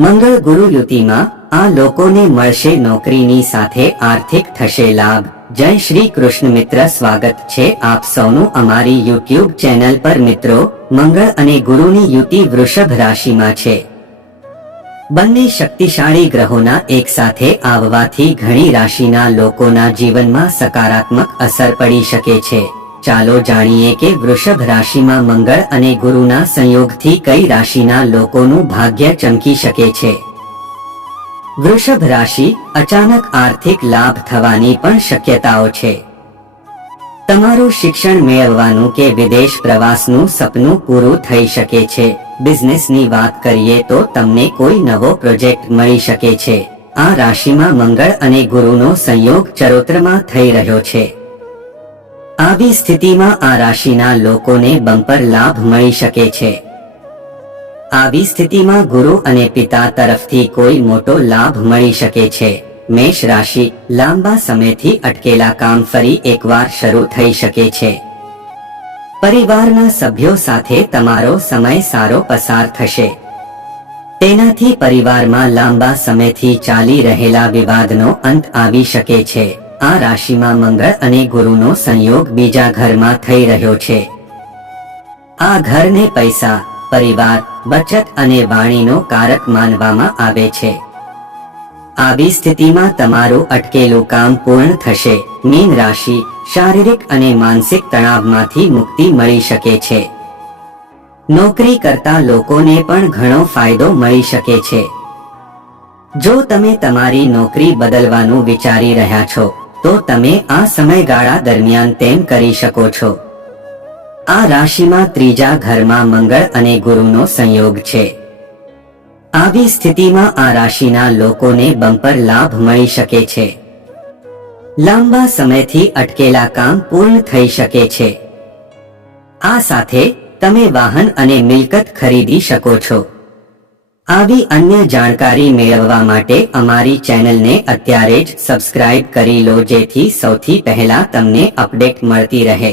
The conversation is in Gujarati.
મંગળ ગુરુ યુતિમાં આ લોકોને મળશે નોકરીની સાથે આર્થિક થશે લાભ. જય શ્રી કૃષ્ણ મિત્ર, સ્વાગત છે આપ સૌનું અમારી યુટ્યુબ ચેનલ પર મિત્રો. મંગળ અને ગુરુની યુતિ વૃષભ રાશિમાં છે. બંને શક્તિશાળી ગ્રહોના એક સાથે આવવાથી ઘણી રાશિના લોકોના જીવનમાં સકારાત્મક અસર પડી શકે છે. ચાલો જાણીએ કે વૃષભ રાશિમાં મંગળ અને ગુરુના સંયોગથી કઈ રાશિના લોકોનું ભાગ્ય ચમકી શકે છે? વૃષભ રાશિ અચાનક આર્થિક લાભ થવાની પણ શક્યતાઓ છે. તમારું શિક્ષણ મેળવવાનું કે વિદેશ પ્રવાસનું સપનું પૂરું થઈ શકે છે. બિઝનેસની વાત કરીએ તો તમને કોઈ નવો પ્રોજેક્ટ મળી શકે છે. આ રાશિમાં મંગળ અને ગુરુનો સંયોગ ચરોતરમાં થઈ રહ્યો છે. આવી સ્થિતિમાં આ રાશિના લોકોને બમ્પર લાભ મળી શકે છે. આવી સ્થિતિમાં ગુરુ અને પિતા તરફથી કોઈ મોટો લાભ મળી શકે છે. મેષ રાશિ લાંબા સમયથી અટકેલા કામ ફરી એકવાર શરૂ થઈ શકે છે. પરિવારના સભ્યો સાથે તમારો સમય સારો પસાર થશે. તેનાથી પરિવારમાં લાંબા સમયથી ચાલી રહેલા વિવાદનો અંત આવી શકે છે. આ રાશિમાં મંગળ અને ગુરુનો સંયોગ બીજા ઘરમાં થઈ રહ્યો છે. આ ઘરને પૈસા, પરિવાર, બચત અને વાણીનો કારક માનવામાં આવે છે. આવી સ્થિતિમાં તમારું અટકેલું કામ પૂર્ણ થશે. મીન રાશિ શારીરિક અને માનસિક તણાવમાંથી મુક્તિ મળી શકે છે. નોકરી કરતા લોકોને પણ ઘણો ફાયદો મળી શકે છે. જો તમે તમારી નોકરી બદલવાનું વિચારી રહ્યા છો તો તમે આ સમયગાળા દરમિયાન તેમ કરી શકો છો. આ રાશિમાં ત્રીજા ઘરમાં મંગળ અને ગુરુનો સંયોગ છે. આવી સ્થિતિમાં આ રાશિના લોકોને બમ્પર લાભ મળી શકે છે. લાંબા સમયથી અટકેલા કામ પૂર્ણ થઈ શકે છે. આ સાથે તમે વાહન અને મિલકત ખરીદી શકો છો. આવી અન્ય જાણકારી મેળવવા માટે અમારી ચેનલને અત્યારે જ સબસ્ક્રાઇબ કરી લો જેથી સૌથી પહેલા તમને અપડેટ મળતી રહે.